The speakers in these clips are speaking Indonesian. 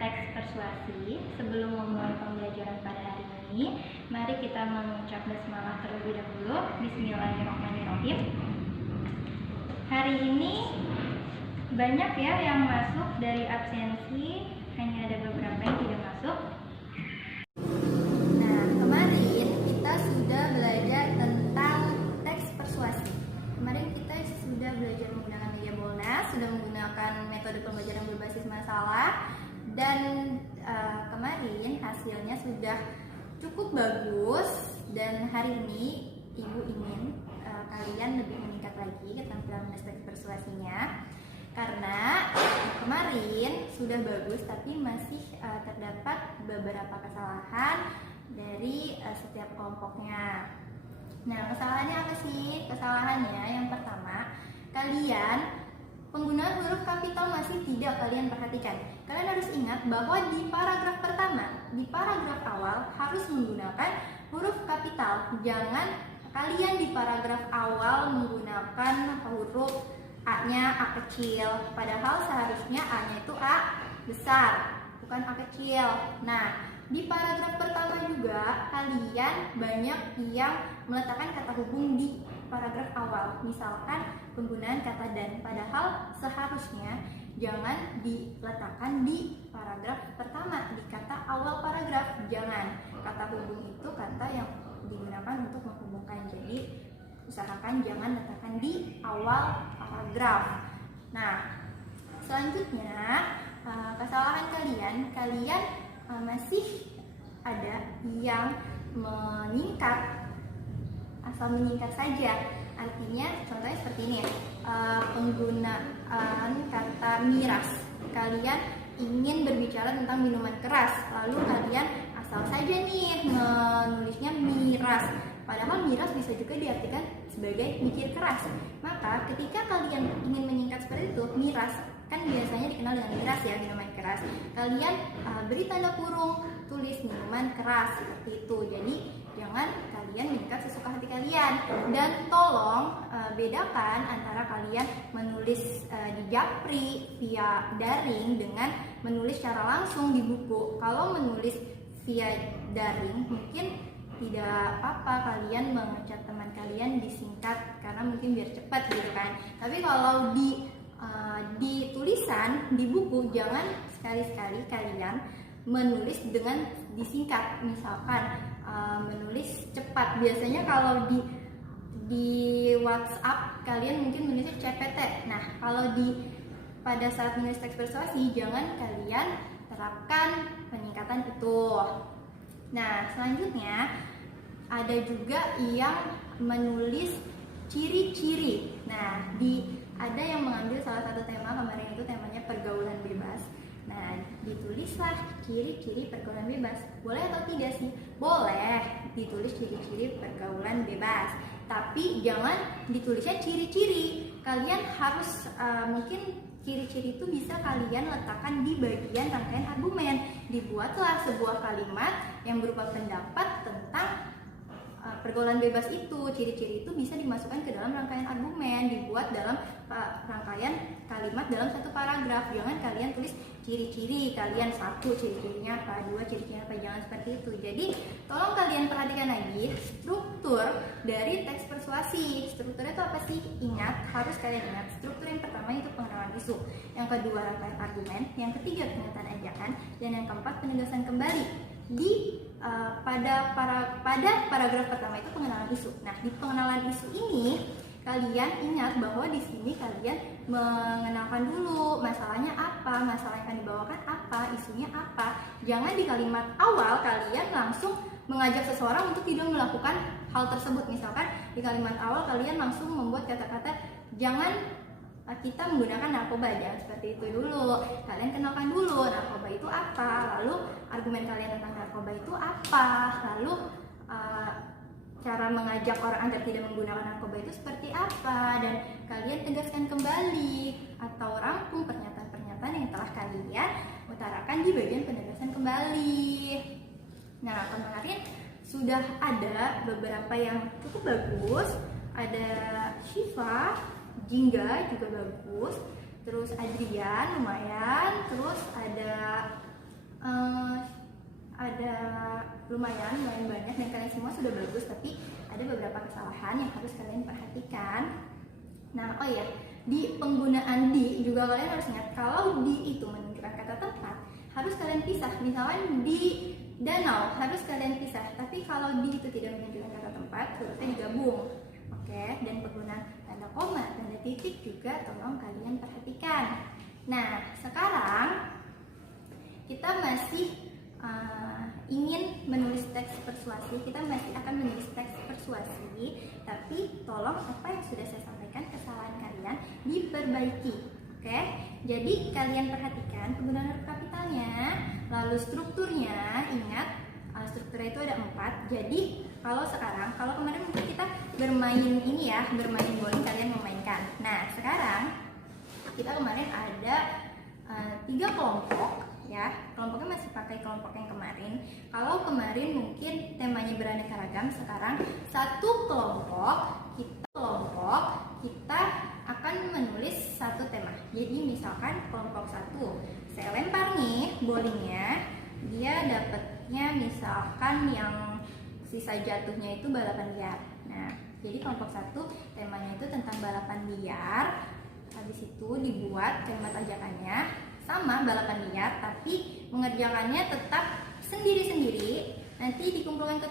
teks persuasi. Sebelum memulai pembelajaran pada hari ini, mari kita mengucap basmalah terlebih dahulu. Bismillahirrahmanirrahim. Hari ini banyak ya yang masuk dari absensi, hanya ada beberapa yang tidak masuk. Nah, kemarin kita sudah belajar tentang teks persuasi. Kemarin kita sudah belajar menggunakan media Bolnas, sudah menggunakan metode pembelajaran berbasis masalah, dan kemarin hasilnya sudah cukup bagus. Dan hari ini Ibu ingin kalian lebih meningkat lagi keterampilan teks persuasinya, karena kemarin sudah bagus tapi masih terdapat beberapa kesalahan dari setiap kelompoknya. Nah, kesalahannya apa sih? Kesalahannya yang pertama, penggunaan huruf kapital masih tidak kalian perhatikan. Kalian harus ingat bahwa di paragraf pertama, di paragraf awal harus menggunakan huruf kapital. Jangan kalian di paragraf awal menggunakan huruf A-nya A kecil, padahal seharusnya A-nya itu A besar, bukan A kecil. Nah, di paragraf pertama juga kalian banyak yang meletakkan kata hubung di paragraf awal, misalkan penggunaan kata dan, padahal seharusnya jangan diletakkan di paragraf pertama, di kata awal paragraf. Jangan, kata hubung itu kata yang digunakan untuk menghubungkan, jadi usahakan jangan letakkan di awal paragraf. Nah, selanjutnya kesalahan kalian masih ada yang meningkat, asal meningkat saja. Artinya contohnya seperti ini, penggunaan kata miras. Kalian ingin berbicara tentang minuman keras, lalu kalian asal saja nih menulisnya miras, padahal miras bisa juga diartikan sebagai mikir keras. Maka ketika kalian ingin menyingkat seperti itu, miras kan biasanya dikenal dengan miras ya, minuman keras, kalian beri tanda kurung, tulis minuman keras seperti itu. Jadi jangan kalian menyingkat sesuka hati kalian. Dan tolong bedakan antara kalian menulis di Japri via daring dengan menulis secara langsung di buku. Kalau menulis via daring mungkin tidak apa-apa kalian mengecat teman kalian disingkat karena mungkin biar cepat gitu kan. Tapi kalau di tulisan di buku, jangan sekali-sekali kalian menulis dengan disingkat. Misalkan menulis cepat, biasanya kalau di WhatsApp kalian mungkin menulisnya CPT. Nah, kalau pada saat menulis teks persuasi jangan kalian terapkan peningkatan itu. Nah, selanjutnya ada juga yang menulis ciri-ciri. Nah, ada yang mengambil salah satu tema kemarin itu temanya pergaulan bebas. Nah, ditulislah ciri-ciri pergaulan bebas. Boleh atau tidak sih? Boleh ditulis ciri-ciri pergaulan bebas, tapi jangan ditulisnya ciri-ciri. Kalian harus mungkin ciri-ciri itu bisa kalian letakkan di bagian rangkaian argumen. Dibuatlah sebuah kalimat yang berupa pendapat tentang pergaulan bebas itu. Ciri-ciri itu bisa dimasukkan ke dalam rangkaian argumen, dibuat dalam rangkaian kalimat dalam satu paragraf. Jangan kalian tulis ciri-ciri kalian satu, ciri-cirinya apa, dua, ciri-cirinya apa, jangan seperti itu. Jadi tolong kalian perhatikan lagi struktur dari teks persuasi. Strukturnya itu apa sih? Ingat, harus kalian ingat. Struktur yang pertama itu pengenalan isu, yang kedua rangkaian argumen, yang ketiga pernyataan ajakan, dan yang keempat penegasan kembali. Pada paragraf pertama itu pengenalan isu. Nah, di pengenalan isu ini kalian ingat bahwa di sini kalian mengenalkan dulu masalahnya apa, masalah yang akan dibawakan apa, isunya apa. Jangan di kalimat awal kalian langsung mengajak seseorang untuk tidak melakukan hal tersebut. Misalkan di kalimat awal kalian langsung membuat kata-kata jangan kita menggunakan narkoba, jangan seperti itu dulu. Kalian kenalkan dulu narkoba itu apa, lalu argumen kalian tentang narkoba itu apa, lalu cara mengajak orang agar tidak menggunakan narkoba itu seperti apa, dan kalian tegaskan kembali atau rangkum pernyataan-pernyataan yang telah kalian utarakan di bagian penegasan kembali. Nah, kemarin sudah ada beberapa yang cukup bagus, ada Syifa, Jingga juga bagus, terus Adrian lumayan, terus ada eh, ada lumayan banyak dan kalian semua sudah bagus, tapi ada beberapa kesalahan yang harus kalian perhatikan. Nah, oh ya, di penggunaan di juga kalian harus ingat kalau di itu menunjukkan kata tempat harus kalian pisah. Misalkan di danau harus kalian pisah, tapi kalau di itu tidak menunjukkan kata tempat hurufnya digabung. Oke, dan penggunaan tanda koma, tanda titik juga tolong kalian perhatikan. Nah, sekarang kita masih ingin menulis teks persuasi, kita masih akan menulis teks persuasi, tapi tolong apa yang sudah saya sampaikan, kesalahan kalian diperbaiki. Oke, jadi kalian perhatikan penggunaan huruf kapitalnya, lalu strukturnya. Ingat, strukturnya itu ada 4. Jadi kalau kemarin mungkin kita bermain ini ya, bermain bowling, kalian memainkan. Nah, sekarang kita kemarin ada 3 kelompok. Ya, kelompoknya masih pakai kelompok yang kemarin. Kalau kemarin mungkin temanya beraneka ragam, sekarang satu kelompok kita akan menulis satu tema. Jadi misalkan kelompok 1, saya lempar nih bowlingnya, dia dapatnya misalkan yang sisa jatuhnya itu balapan liar. Nah, jadi kelompok 1 temanya itu tentang balapan liar. Habis itu dibuat kalimat ajakannya sama balapan liar, tapi mengerjakannya tetap sendiri-sendiri. Nanti dikumpulkan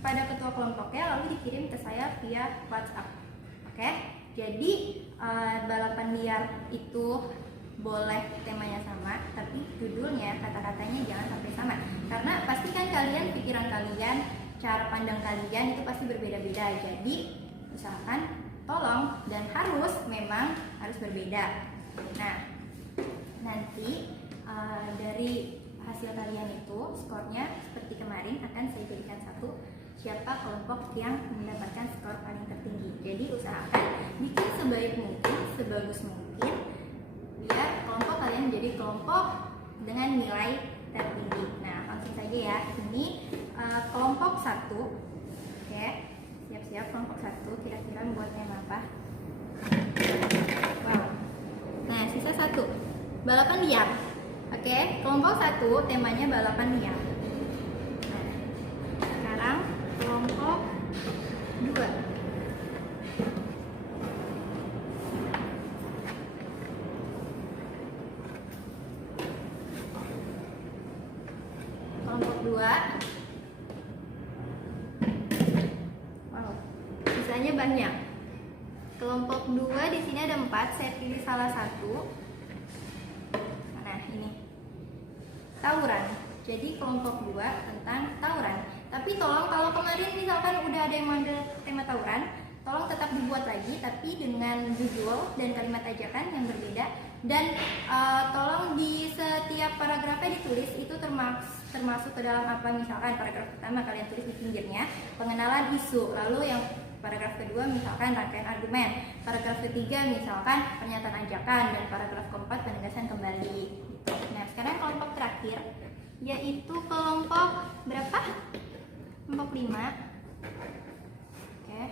pada ketua kelompoknya lalu dikirim ke saya via WhatsApp. Oke, jadi balapan liar itu boleh temanya sama, tapi judulnya, kata-katanya jangan sampai sama. Karena pastikan kalian, pikiran kalian, cara pandang kalian itu pasti berbeda-beda. Jadi usahakan tolong dan memang harus berbeda. Nah, nanti dari hasil kalian itu skornya seperti kemarin akan saya jadikan 1, siapa kelompok yang mendapatkan skor paling tertinggi. Jadi usahakan bikin sebaik mungkin, sebagus mungkin, biar kelompok kalian menjadi kelompok dengan nilai tertinggi. Nah, langsung saja ya, ini kelompok 1. Oke, siap-siap kelompok 1 kira-kira membuat tema apa? Wow. Nah, sisa 1, balapan liar. Oke, kelompok 1 temanya balapan liar. Nah, sekarang kelompok 2. Kelompok 2. Wow, sisanya banyak. Kelompok 2 di sini ada 4, saya pilih salah satu. Nah, ini tawuran. Jadi kelompok 2 tentang tawuran. Tapi tolong kalau kemarin misalkan udah ada yang mengambil tema tawuran, tolong tetap dibuat lagi tapi dengan judul dan kalimat ajakan yang berbeda. Dan tolong di setiap paragrafnya ditulis itu termasuk ke dalam apa. Misalkan paragraf pertama kalian tulis di pinggirnya pengenalan isu, lalu yang paragraf kedua misalkan rangkaian argumen, paragraf ketiga misalkan pernyataan ajakan, dan paragraf keempat penegasan kembali. Nah, sekarang kelompok terakhir yaitu kelompok berapa? Kelompok 5. Oke.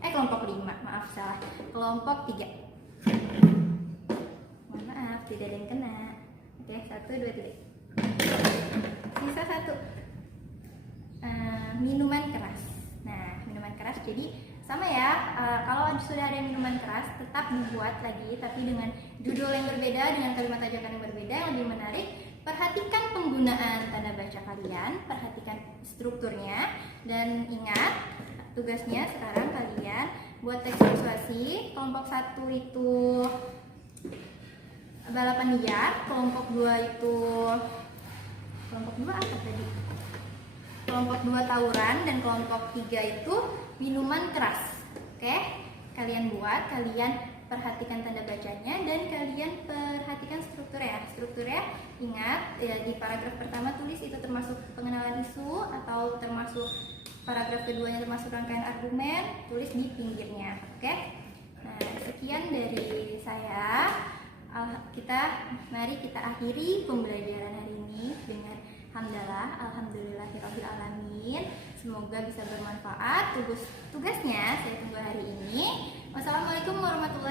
Kelompok 5, maaf salah. Kelompok 3. Mohon maaf, tidak ada yang kena. Oke, 1, 2, 3. Sisa 1. Minuman keras. Nah, minuman keras jadi sama ya, kalau sudah ada minuman keras tetap dibuat lagi tapi dengan judul yang berbeda, dengan kalimat ajakan yang berbeda yang lebih menarik. Perhatikan penggunaan tanda baca kalian, perhatikan strukturnya, dan ingat tugasnya sekarang kalian buat teks persuasi. Kelompok 1 itu balapan liar, kelompok 2 itu kelompok 2 apa tadi? Kelompok 2 tawuran, dan kelompok 3 itu minuman keras. Oke, kalian buat, kalian perhatikan tanda bacanya, dan kalian perhatikan strukturnya. Strukturnya ingat ya, di paragraf pertama tulis itu termasuk pengenalan isu atau termasuk paragraf keduanya termasuk rangkaian argumen, tulis di pinggirnya. Oke. Nah, sekian dari saya. Mari kita akhiri pembelajaran hari ini dengan hamdalah, alhamdulillahirabbil alamin. Semoga bisa bermanfaat. Tugasnya saya tunggu hari ini. Wassalamualaikum warahmatullahi wabarakatuh.